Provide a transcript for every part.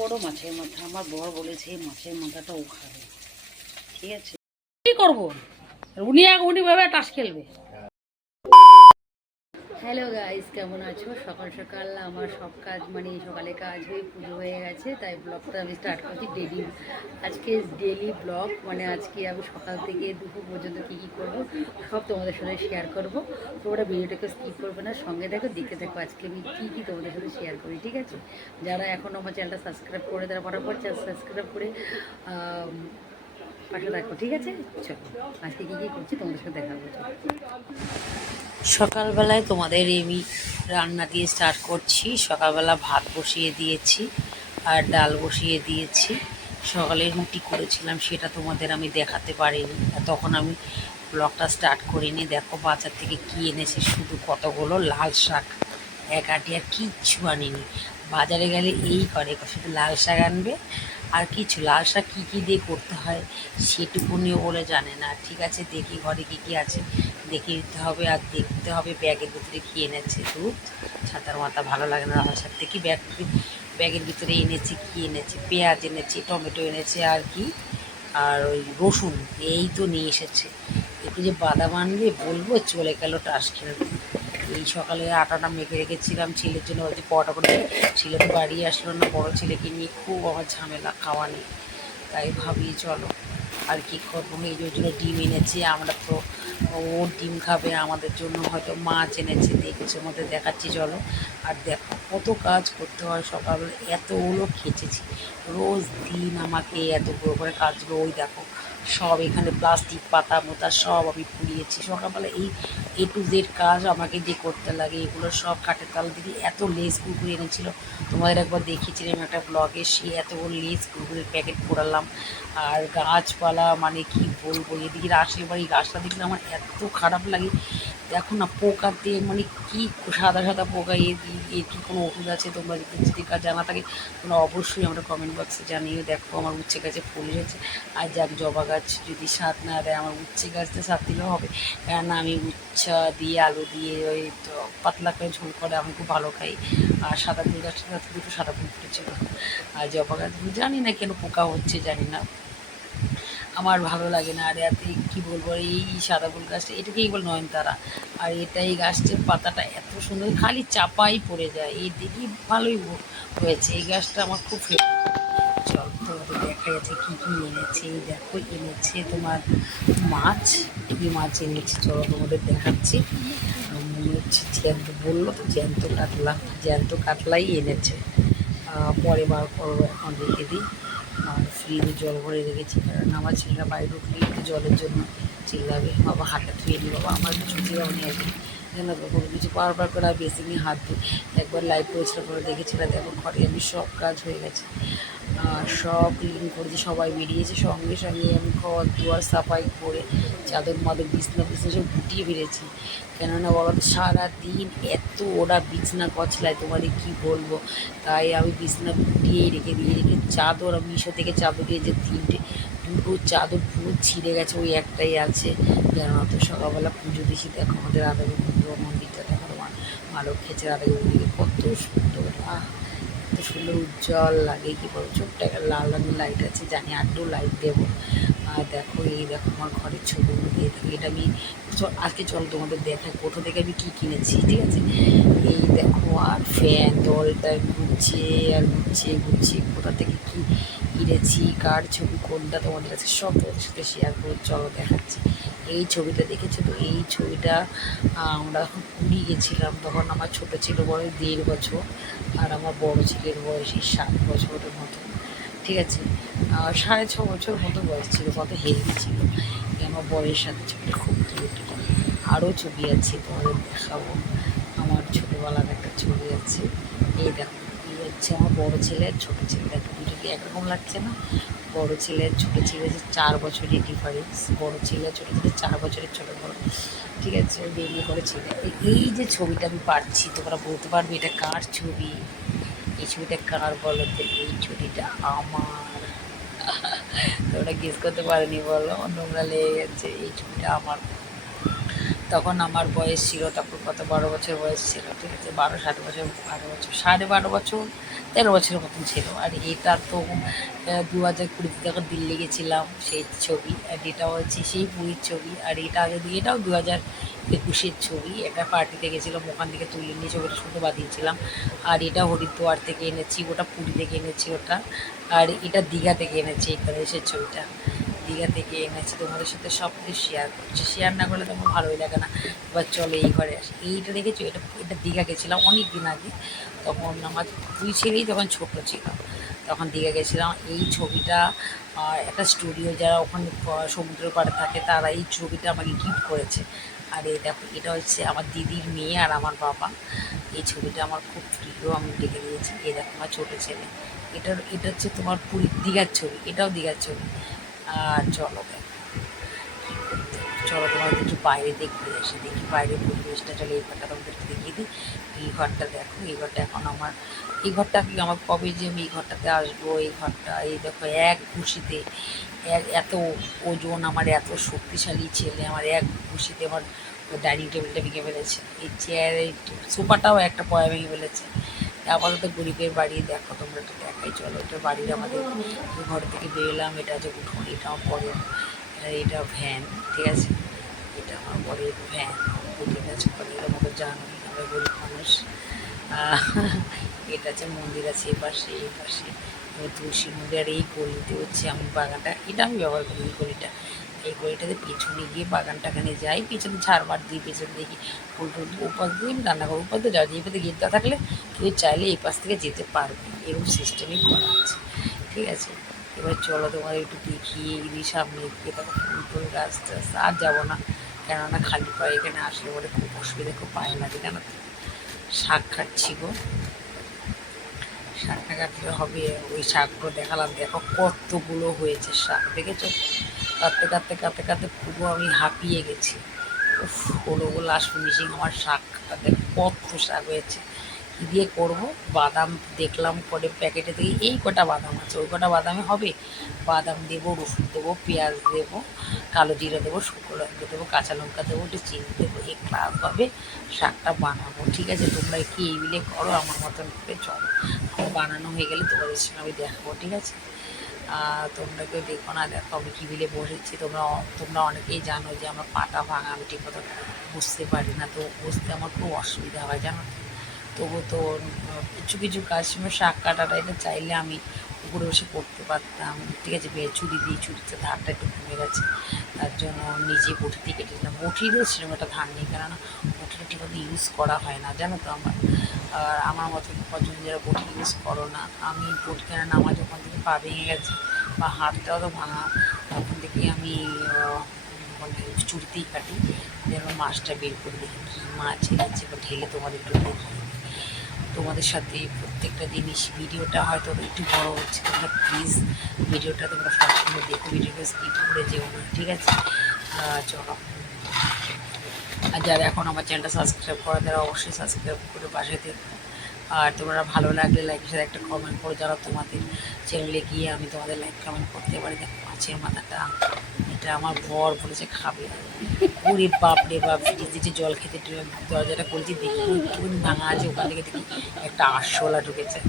বড় মাছের মাথা, আমার বর বলেছে মাছের মাথাটা ও খাবে। ঠিক আছে? কি করব? রুনিয়া এক উনি ভাবে টাস খেলবে। হ্যালো গাইস, কেমন আছো? সকাল সকাল আমার সব কাজ মানে সকালে কাজ হয়ে পুজো হয়ে গেছে, তাই ব্লগটা আমি স্টার্ট করছি ডেলি আজকে ডেলি ব্লগ মানে আজকে আমি সকাল থেকে দুপুর পর্যন্ত কী কী করব, সব তোমাদের সাথে শেয়ার করব। তোমরা ভিডিওটাকে স্কিপ করবে না, সঙ্গে দেখো দেখে দেখো আজকে আমি কী কী তোমাদের সাথে শেয়ার করি, ঠিক আছে? যারা এখনও আমার চ্যানেলটা সাবস্ক্রাইব করে তারা বরাবর চ্যানেল সাবস্ক্রাইব করে সকালবেলায় তোমাদের আমি রান্না দিয়ে স্টার্ট করছি। সকালবেলা ভাত বসিয়ে দিয়েছি আর ডাল বসিয়ে দিয়েছি। সকালে রুটি করেছিলাম সেটা তোমাদের আমি দেখাতে পারিনি। তখন আমি ব্লগটা স্টার্ট করিনি। দেখো বাজার থেকে কী এনেছে, শুধু কতগুলো লাল শাক, এক আটি আর কিচ্ছু আনিনি। বাজারে গেলে এই করে, শুধু লাল শাক আনবে আর কিছু লাল শাক কী কী দিয়ে করতে হয় সেটুকুনিও বলে জানে না। ঠিক আছে, দেখি ঘরে কী কী আছে। দেখে দিতে হবে আর দেখতে হবে ব্যাগের ভিতরে কী এনেছে দুধ। ছাতার মাথা ভালো লাগে না শাক থেকে ব্যাগ, ব্যাগের ভিতরে এনেছে কী এনেছে? পেঁয়াজ এনেছে, টমেটো এনেছে আর কি। আর ওই রসুন, এই তো নিয়ে এসেছে। একটু যে বাদাম আনবে বলব, চলে গেল টাস খেলতে। এই সকালে আটাটা মেখে রেখেছিলাম ছেলের জন্য হচ্ছে পরোটা করে ছেলে তো বাড়ি আসলো না, বড় ছেলেকে নিয়ে খুব আমার ঝামেলা, খাওয়া নেই। তাই ভাবি চলো, আর কি করব? এই জন্য ডিম এনেছি, আমরা তো ও ডিম খাবে, আমাদের জন্য হয়তো মাছ এনেছে, দেখেছে, মধ্যে দেখাচ্ছি, চলো। আর দেখো কত কাজ করতে হয় সকালবেলা এতগুলো খেঁচেছি। রোজ দিন আমাকে এতগুলো করে কাজগুলো, ওই দেখো সব এখানে প্লাস্টিক পাতা মোতা সব আমি পুড়িয়েছি। সকালবেলা এই এ টু জেড কাজ আমাকে যে করতে লাগে, এগুলো সব কাঠের তাল দিদি এত লেস কুকুর এনেছিল। তোমাদের একবার দেখিয়েছিলাম একটা ব্লগে সে এতগুলো লেস কুকুরের প্যাকেট পোড়ালাম। আর গাছপালা মানে কি বলব এদিকে রাশের বাড়ি গাছটা দেখলে আমার এত খারাপ লাগে। দেখো না, পোকাতে মানে কি সাদা সাদা পোকা, এ এর কি কোনো ওষুধ আছে তোমরা যদি জানা থাকে, তোমরা অবশ্যই আমরা কমেন্ট বক্সে জানিয়ে দেখো, আমার উচ্ছে গাছে ফুল এসেছে। আর যাক, জবা গাছ যদি স্বাদ না দেয়, আমার উচ্ছে গাছতে স্বাদ দিলেও হবে। কেননা আমি উচ্ছা দিয়ে আলু দিয়ে ওই পাতলা করে ঝোল করে আমি খুব ভালো খাই। আর সাদা ফুল গাছটা দুটো সাদা ফুল ফুটেছিল। আর জবা গাছ জানি না কেন পোকা হচ্ছে, জানি না। আমার ভালো লাগে না, আর এতে কী বলব, এই সাদা ফুল গাছটা, এটাকেই বল নয়নতারা। আর এটা এই গাছটার পাতাটা এত সুন্দর, খালি চাপাই পড়ে যায়। এই দেখি ভালোই হয়েছে। এই গাছটা আমার খুব চল, তোমাদের দেখা যাচ্ছে কী কী এনেছে। এই দেখো, এনেছে তোমার মাছ, কী মাছ এনেছে? চলো তোমাদের দেখাচ্ছি। মনে হচ্ছে জ্যান্ত, বলল তো জ্যান্ত কাতলা। জ্যান্ত কাতলাই এনেছে। পরে বার করব এখন রেখে দিই। আর ফ্রিজে জল ভরে রেখেছি, কারণ আমার ছেলেরা বাইরে উঠলে জলের জন্য চিল্লাবে বাবা, হাতটা ধুয়ে নি, বাবা, আমার কিছু ছুটি হয়নি আগে যেন কোনো কিছু বারবার করে আর বেশি নিয়ে হাত দিই একবার লাইভ করেছিল পরে দেখেছিলাম দেখো, ঘরে আমি সব কাজ হয়ে গেছে। আর সব ক্লিন করেছি, সবাই বেরিয়েছে সঙ্গে সঙ্গে। আমি ঘর দুয়ার সাফাই করে, চাদর মাদর, বিছনা বিছনা সব গুটিয়ে ফিরেছি কেননা বলো তো, সারাদিন এত ওরা বিছনা কচলায় তোমাদের কি বলব? তাই আমি বিছনা গুটিয়েই রেখে দিয়ে রেখে চাদর, আমি মিশো থেকে চাদর দিয়ে যে তিনটে। দুটো চাদর পুরো ছিঁড়ে গেছে, ওই একটাই আছে। যেন তো সকালবেলা পুজো দিছি দেখো আমাদের রাধাগোবিন্দ মন্দিরটা, দেখো মা মা লক্ষ্মীছে রাধাগোবিন্দকে, কত সুন্দর। আহ এত সুন্দর উজ্জ্বল লাগে, কি বলব ছোট্ট একটা লাল রঙের লাইট আছে, জানি আটটু লাইট দেবো। আর দেখো, এই দেখো আমার ঘরের ছবিগুলো দিয়ে থাকি এটা আমি আজকে চল তোমাদের দেখাই, কোথা থেকে আমি কী কিনেছি, ঠিক আছে? এই দেখো, আর ফ্যান দলটা ঘুরছে আর ঘুরছে ঘুরছে, কোথা থেকে কী কিনেছি কার ছবি, কোনটা তোমাদের কাছে সব তোমাদের সাথে শেয়ার করে চলো দেখাচ্ছি। এই ছবিটা দেখেছ তো? এই ছবিটা আমরা যখন পুরী গেছিলাম, তখন আমার ছোটো ছিল বয়স দেড় বছর, আর আমার বড় ছেলের বয়স এই সাত বছরের মতো, ঠিক আছে? সাড়ে ছ বছর মতো বয়স ছিল, কত হেলদি ছিল। আমার বরের সাথে ছবিটা খুব কিউট আরও ছবি আছে, তোমাদের দেখাবো। আমার ছোটোবেলার একটা ছবি আছে। এই দেখো। হচ্ছে আমার বড় ছেলে, ছোটো ছেলে দেখো দুটোকে একরকম লাগছে না। বড় ছেলে, ছোটো ছেলে, যে চার বছরের ডিফারেন্স বড় ছেলে, ছোটো ছেলে, চার বছরের ছোটো বড়। ঠিক আছে বেরিয়ে করে ছেলে। এই- এই যে ছবিটা আমি পাচ্ছি তোমরা বলতে পারবে এটা কার ছবি? এই ছবিটা কার বলো তো? এই ছবিটা আমার। তোমরা গেস করতে পারেনি বলো, নোংরা লেগে গেছে। এই ছবিটা আমার। তখন আমার বয়স ছিল, তখন কত, বারো বছর বয়স ছিল, ঠিক আছে? বারো সাড়ে বছর, বারো বছর, সাড়ে বারো বছর, তেরো বছরের মতন ছিল। আর এটা তো দু হাজার কুড়িতে যখন দিল্লি গেছিলাম, সেই ছবি, আর এটা হচ্ছে সেই পুরীর ছবি, আর এটা আগে দিয়ে, এটাও দু হাজার একুশের ছবি। একটা পার্টিতে গেছিলাম, ওখান থেকে তুলে নিয়ে ছবিটা শুধু বাঁধিয়েছিলাম আর এটা হরিদ্বার থেকে এনেছি ওটা পুরী থেকে এনেছি ওটা। আর এটা দীঘা থেকে এনেছি এখানে এসে ছবিটা। দীঘা থেকে এনেছি, তোমাদের সাথে সব কিছু শেয়ার করছি। শেয়ার না করলে তো আমার ভালোই লাগে না। এবার চলো এই ঘরে আসি। এইটা দেখেছ? এটা এটা দীঘা গেছিলাম অনেক দিন আগে। তখন আমার দুই ছেলেই তখন ছোট ছিল, তখন দীঘা গেছিলাম। এই ছবিটা একটা স্টুডিও যারা ওখানে সমুদ্রের পাড়ে থাকে, তারা এই ছবিটা আমাকে গিফট করেছে। আর এই দেখো, এটা হচ্ছে আমার দিদির মেয়ে আর আমার বাবা। এই ছবিটা আমার খুব প্রিয়, আমি ডেকে দিয়েছি। এই দেখো, আমার ছোটো ছেলে। এটার, এটা হচ্ছে তোমার পুরী, দীঘার ছবি। এটাও দীঘার ছবি। আর চলো। চলো তোমার কিছু বাইরে দেখতে এসে দেখি বাইরের পরিবেশটা, চলে এই ঘরটা তোমাদেরকে দেখিয়ে দিই। এই ঘরটা দেখো, এই ঘরটা এখন আমার, এই ঘরটা কি আমার, কবে যে আমি এই ঘরটাতে আসব? এই ঘরটা, এই দেখো এক খুশিতে এক এত ওজন, আমার এত শক্তিশালী ছেলে, আমার এক খুশিতে আমার ডাইনিং টেবিলটা ভেঙে ফেলেছে। এই চেয়ারের সোফাটাও একটা পয়া ভেঙে ফেলেছে। আপাতত গরিবের বাড়ি দেখো, তোমরা একটু দেখাই, চলো, এটা বাড়ির আমাদের ঘর থেকে বেরোলাম এটা হচ্ছে উঠোন, এটা আমার পরে এটা ভ্যান ঠিক আছে? এটা আমার বরের ভ্যান কুটির কাজ করে মতো জানোই আমরা গরিব মানুষ। এটা আছে মন্দির আছে, এই পাশে এই পাশে। তুলসী মন্দির, আর এই গলিতে হচ্ছে আমি বাগানটা। এটা আমি ব্যবহার করি, এই গলিটা। এই গলিটাতে পেছনে গিয়ে বাগানটাখানে যাই, পেছনে ঝাড়মার দিই পেছনে দেখি ফুল টুল দিয়ে ওপাশ দিয়ে আমি রান্না করি ওপাশ দিয়ে যাওয়া যায় এই পাশে গেটটা থাকলে কেউ চাইলে এই পাশ থেকে যেতে পারবে এরকম সিস্টেমই করা আছে, ঠিক আছে? এবার চলো তোমার একটু দেখিয়ে দিই সামনে গিয়ে দেখো ফুল টুল গাছ টাছ, আর যাব না, কেননা খালি পায়ে এখানে আসলে পরে খুব অসুবিধা, খুব পায়ে লাগে কেন শাক খাচ্ছি গো। শাকটা কাটলে হবে, ওই শাকগুলো দেখালাম, দেখো কতগুলো হয়েছে শাক, দেখেছ? কাটতে কাঁদতে কাঁদতে কাঁদতে পুরো আমি হাঁপিয়ে গেছি। উফ, হলো বলে লাস্ট ফিনিশিং আমার শাকটা দেখো কত শাক হয়েছে। কী দিয়ে করব? বাদাম দেখলাম পরে প্যাকেটে থেকে এই কটা বাদাম আছে ওই কটা বাদামে হবে? বাদাম দেবো রসুন দেবো পেঁয়াজ দেবো কালো জিরা দেবো শুকনো লঙ্কা দেবো কাঁচা লঙ্কা দেবো একটু চিনি দেবো এই ক্লাসভাবে শাকটা বানাবো। ঠিক আছে তোমরা কি এই মিলে করো আমার মতন করে চলো। বানানো হয়ে গেলে তোমাদের সঙ্গে আমি দেখাবো ঠিক আছে? তোমরা কেউ দেখো না, দেখো, আমি কী বিলে বসেছি, তোমরা তোমরা অনেকেই জানো যে আমার পাটা ভাঙা, আমি ঠিক মতো বুঝতে পারি না, তো বুঝতে আমার খুব অসুবিধা হয়, জানো তবু তো কিছু কিছু কাজ সময় শাক কাটাটা এটা চাইলে আমি উপরে বসে করতে পারতাম, ঠিক আছে বে ছুরি দিয়ে ছুরিতে ধারটা একটু কমে গেছে, তার জন্য নিজে বটি দিয়ে কেটেছিলাম বটিরও সেরকম একটা ধার নেই, কেননা বটিটা ঠিকমতো ইউজ করা হয় না, জানো তো আমার। আর আমার মতো কজন যারা বোট ইউজ করো না, আমি বোট কেননা আমার যখন থেকে পা ভেঙে গেছে, বা হাতটাও তো ভাঙা। তখন থেকে আমি মানে চুরিতেই কাটি। যেন মাছটা বের করে দেখি, কী মাছ এনেছে বা ঢেলে তোমাদের একটু দেখি তোমাদের সাথে প্রত্যেকটা জিনিস, ভিডিওটা হয়তো একটু বড় হচ্ছে তোমরা প্লিজ ভিডিওটা তোমরা সবসময় দেখো ভিডিওটা স্কিপ করে যেও না, ঠিক আছে? চলো। আর যারা এখন আমার চ্যানেলটা সাবস্ক্রাইব করে তারা অবশ্যই সাবস্ক্রাইব করে পাশে থেকো। আর তোমরা ভালো লাগলে লাইকের সাথে একটা কমেন্ট করে যারা তোমাদের চ্যানেলে গিয়ে আমি তোমাদের লাইক কমেন্ট করতে পারি। দেখো, মাছের মাথাটা, এটা আমার বর বলেছে খাবে। ওরে বাপ রে বাপ ফ্রিজে জল খেতে দরজাটা খুলছি, দেখি একটুখানি ভাঙা আছে। ওখান থেকে দেখি একটা আরশোলা ঢুকেছে।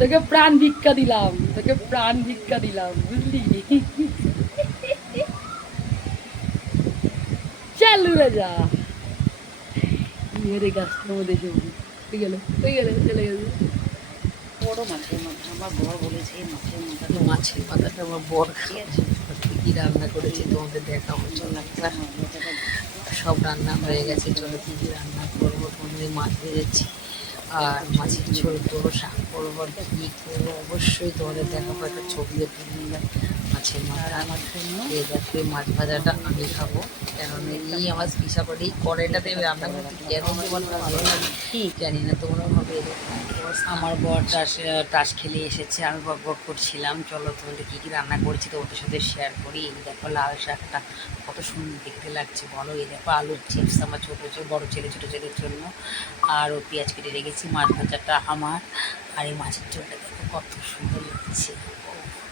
তোকে প্রাণ ভিক্ষা দিলাম তোকে প্রাণ ভিক্ষা দিলাম বুঝলি? চালু রাজা মেরে গাছটার মধ্যে এসে হয়ে গেল হয়ে গেলে চলে গেছে বড় মাছের মাথা আমার বর বলেছে এই মাছের মাথাটা। মাছের মাথাটা আমার বর খেয়েছে কী রান্না করেছে তোমাদের চল একটা সব রান্না হয়ে গেছে চলো কী কী রান্না করব তোমাদের মাছ ভেজেছি। আর মাছের ঝোল করব শাক করব আর কী করব। অবশ্যই তোমাদের দেখাবো একটা ছবি তুলে নিলাম মাছের মাথা। আমার জন্য? এই দেখো মাছ ভাজাটা আমি খাব। কেননা এই আমার স্পেশাল করে এই কড়াইটাতে আমি রান্না করতে কেন ভালো লাগে জানি না তোমরা আমার বর টাস টাস খেলে এসেছে, আমি বক বক করছিলাম, চলো তোমাদের কী কী রান্না করেছি তো ওদের সাথে শেয়ার করি। এই দেখো লাল শাকটা কত সুন্দর দেখতে লাগছে, বলো। এই দেখো আলুর চিপস আমার ছোটো ছোটো বড়ো ছেলে ছোটো ছেলের জন্য। আর ও পেঁয়াজ কেটে রেখেছি, মাছ ভাজাটা আমার। আর এই মাছের ঝোলটা দেখো কত সুন্দর লাগছে।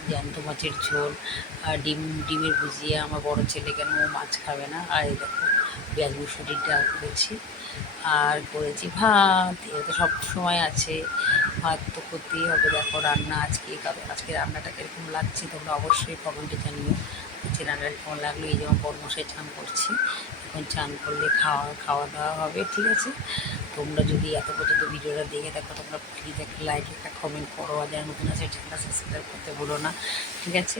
জ্যান্ত মাছের ঝোল। আর ডিম, ডিমের ভুজিয়া, আমার বড় ছেলে কেন মাছ খাবে না? আর এই দেখো পেঁয়াজ, মুসুরির ডাল করেছি। আর করেছি ভাত এটা তো সব সময় আছে। ভাত তো করতেই হবে। দেখো রান্না আজকে আজকে রান্নাটা কীরকম লাগছে, তোমরা অবশ্যই কমেন্টে জানিও। যে রান্নাটা কেমন লাগল, এই যেমন বর্মশাই চান করছি। এখন চান করলে খাওয়া খাওয়া দাওয়া হবে, ঠিক আছে? তোমরা যদি এত পর্যন্ত ভিডিওটা দেখে দেখো তোমরা প্লিজ একটা লাইক একটা কমেন্ট করো। আর যারা নতুন আছে, চ্যানেলটা সাবস্ক্রাইব করতে ভুলো না, ঠিক আছে?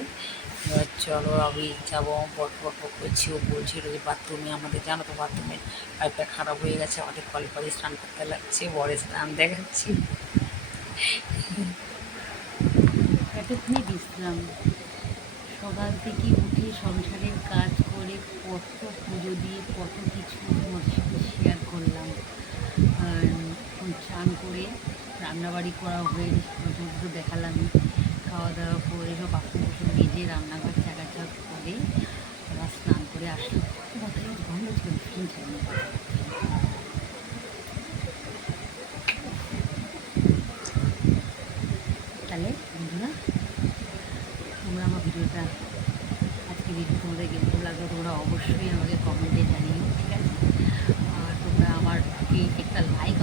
এবার চলো আমি যাব বট বট করছি। ও বলছিল যে বাথরুমে আমাদের, জানো তো বাথরুমের পাইপটা খারাপ হয়ে গেছে, আমাদের কলে কলে স্নান করতে লাগছে, বরে স্নান দেখাচ্ছি। এতক্ষণে বিশ্রাম। সকাল থেকে উঠে সংসারের কাজ করে কত পুজো দিয়ে কত কিছু তোমাদের সাথে শেয়ার করলাম। চান করে রান্নাবাড়ি করা হয়ে গেছে দেখালাম খাওয়া দাওয়া করে সব বাসন কুসন মেজে রান্নাঘর চাকাচাক করে আবার স্নান করে আসলো মাথায় গন্ধ ছিল ভীষণ ছিল তাহলে বন্ধুরা, তোমরা আমার ভিডিওটা আজকে ভিডিও তোমাদের কেমন লাগল তোমরা অবশ্যই আমাকে কমেন্টে জানিও ঠিক আছে? তোমরা আমার একটা লাইক